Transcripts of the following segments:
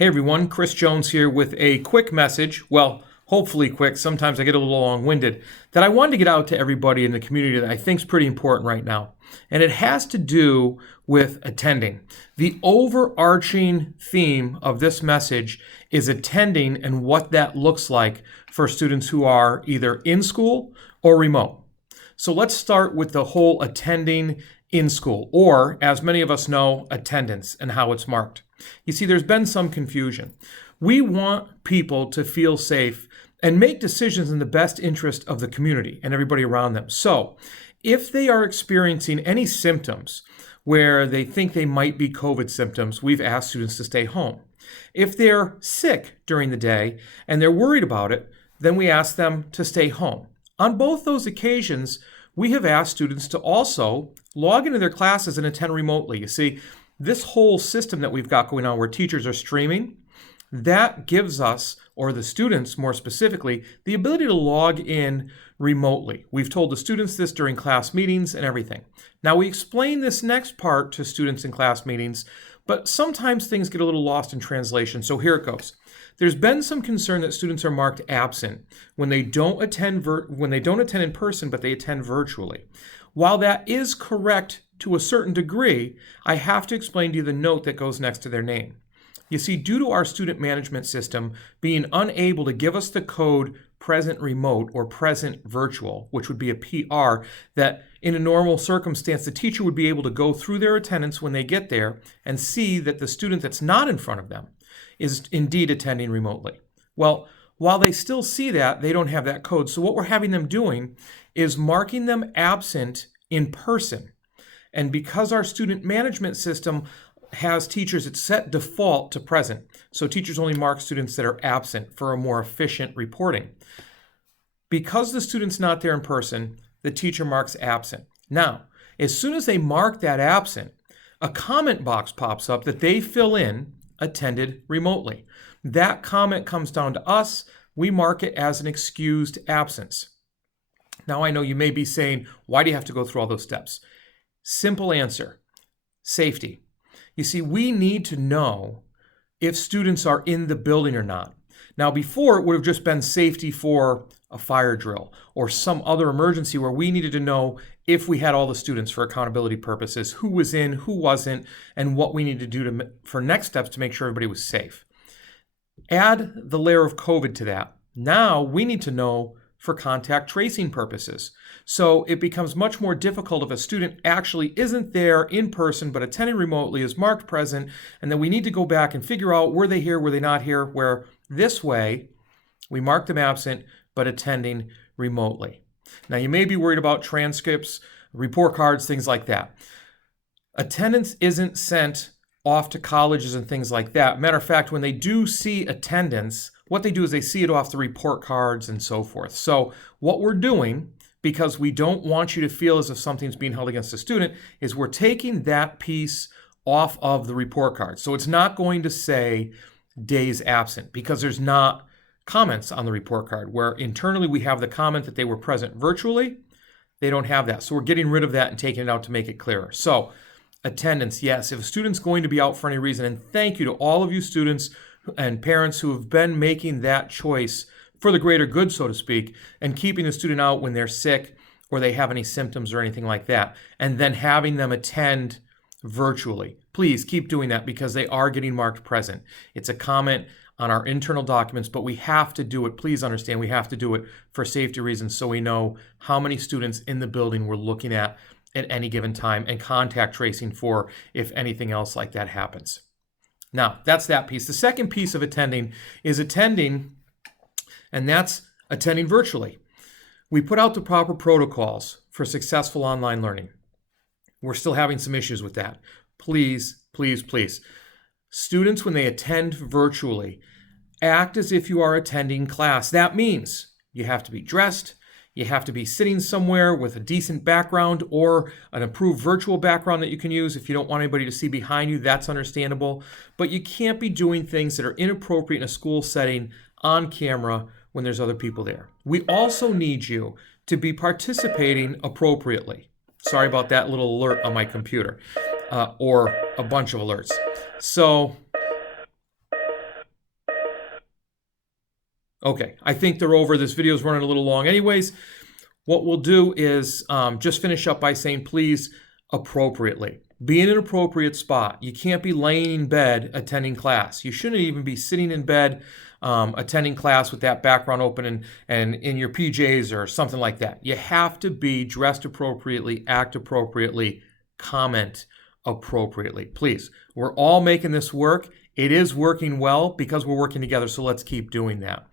Hey everyone, Chris Jones here with a quick message. Well, hopefully quick. Sometimes I get a little long-winded. That I wanted to get out to everybody in the community that I think is pretty important right now. And it has to do with attending. The overarching theme of this message is attending and what that looks like for students who are either in school or remote. So let's start with the whole attending in school, or as many of us know, attendance and how it's marked. You see, there's been some confusion. We want people to feel safe and make decisions in the best interest of the community and everybody around them. So if they are experiencing any symptoms where they think they might be COVID symptoms, we've asked students to stay home. If they're sick during the day and they're worried about it, then we ask them to stay home. On both those occasions, we have asked students to also log into their classes and attend remotely. You see, this whole system that we've got going on where teachers are streaming, that gives us, or the students more specifically, the ability to log in remotely. We've told the students this during class meetings and everything. Now we explain this next part to students in class meetings, but sometimes things get a little lost in translation, so here it goes. There's been some concern that students are marked absent when they don't attend in person, but they attend virtually. While that is correct to a certain degree, I have to explain to you the note that goes next to their name. You see, due to our student management system being unable to give us the code present remote or present virtual, which would be a PR, that in a normal circumstance, the teacher would be able to go through their attendance when they get there and see that the student that's not in front of them is indeed attending remotely. Well, while they still see that, they don't have that code. So what we're having them doing is marking them absent in person. And because our student management system has teachers, it's set default to present. So teachers only mark students that are absent for a more efficient reporting. Because the student's not there in person, the teacher marks absent. Now, as soon as they mark that absent, a comment box pops up that they fill in attended remotely. That comment comes down to us. We mark it as an excused absence. Now, I know you may be saying, why do you have to go through all those steps? Simple answer, safety. You see, we need to know if students are in the building or not. Now, before it would have just been safety for a fire drill or some other emergency where we needed to know if we had all the students for accountability purposes, who was in, who wasn't, and what we needed to do for next steps to make sure everybody was safe. Add the layer of COVID to that. Now we need to know for contact tracing purposes. So it becomes much more difficult if a student actually isn't there in person but attending remotely, is marked present, and then we need to go back and figure out were they here, were they not here, where this way we mark them absent but attending remotely. Now you may be worried about transcripts, report cards, things like that. Attendance isn't sent off to colleges and things like that. Matter of fact, when they do see attendance, what they do is they see it off the report cards and so forth. So what we're doing, because we don't want you to feel as if something's being held against a student, is we're taking that piece off of the report card. So it's not going to say days absent because there's not comments on the report card, where internally we have the comment that they were present virtually. They don't have that. So we're getting rid of that and taking it out to make it clearer. So attendance, yes, if a student's going to be out for any reason, and thank you to all of you students and parents who have been making that choice for the greater good, so to speak, and keeping the student out when they're sick or they have any symptoms or anything like that, and then having them attend virtually. Please keep doing that because they are getting marked present. It's a comment on our internal documents, but we have to do it. Please understand, we have to do it for safety reasons so we know how many students in the building we're looking at any given time, and contact tracing for if anything else like that happens. Now, that's that piece. The second piece of attending is attending, and that's attending virtually. We put out the proper protocols for successful online learning. We're still having some issues with that. Please, please, please. Students, when they attend virtually, act as if you are attending class. That means you have to be dressed, you have to be sitting somewhere with a decent background or an approved virtual background that you can use. If you don't want anybody to see behind you, that's understandable. But you can't be doing things that are inappropriate in a school setting on camera when there's other people there. We also need you to be participating appropriately. Sorry about that little alert on my computer, or a bunch of alerts. So Okay, I think they're over. This video is running a little long anyways. What we'll do is just finish up by saying, please, appropriately. Be in an appropriate spot. You can't be laying in bed attending class. You shouldn't even be sitting in bed attending class with that background open and in your PJs or something like that. You have to be dressed appropriately, act appropriately, comment appropriately. Please, we're all making this work. It is working well because we're working together, so let's keep doing that.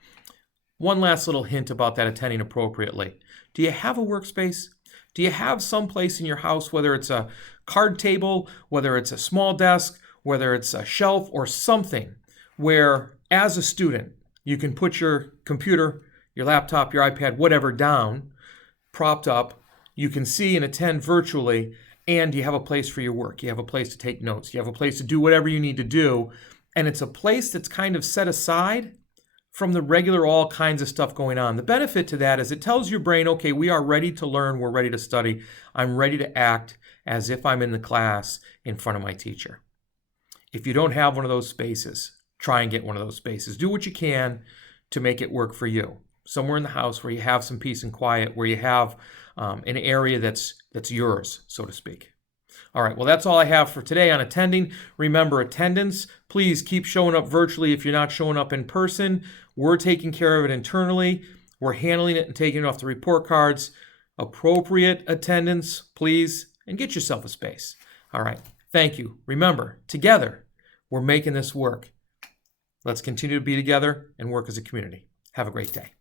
One last little hint about that attending appropriately. Do you have a workspace? Do you have some place in your house, whether it's a card table, whether it's a small desk, whether it's a shelf or something, where as a student, you can put your computer, your laptop, your iPad, whatever down, propped up, you can see and attend virtually, and you have a place for your work. You have a place to take notes. You have a place to do whatever you need to do, and it's a place that's kind of set aside from the regular all kinds of stuff going on. The benefit to that is it tells your brain, okay, we are ready to learn, we're ready to study, I'm ready to act as if I'm in the class in front of my teacher. If you don't have one of those spaces, try and get one of those spaces. Do what you can to make it work for you. Somewhere in the house where you have some peace and quiet, where you have an area that's yours, so to speak. All right, well, that's all I have for today on attending. Remember, attendance, please keep showing up virtually if you're not showing up in person. We're taking care of it internally. We're handling it and taking it off the report cards. Appropriate attendance, please, and get yourself a space. All right, thank you. Remember, together, we're making this work. Let's continue to be together and work as a community. Have a great day.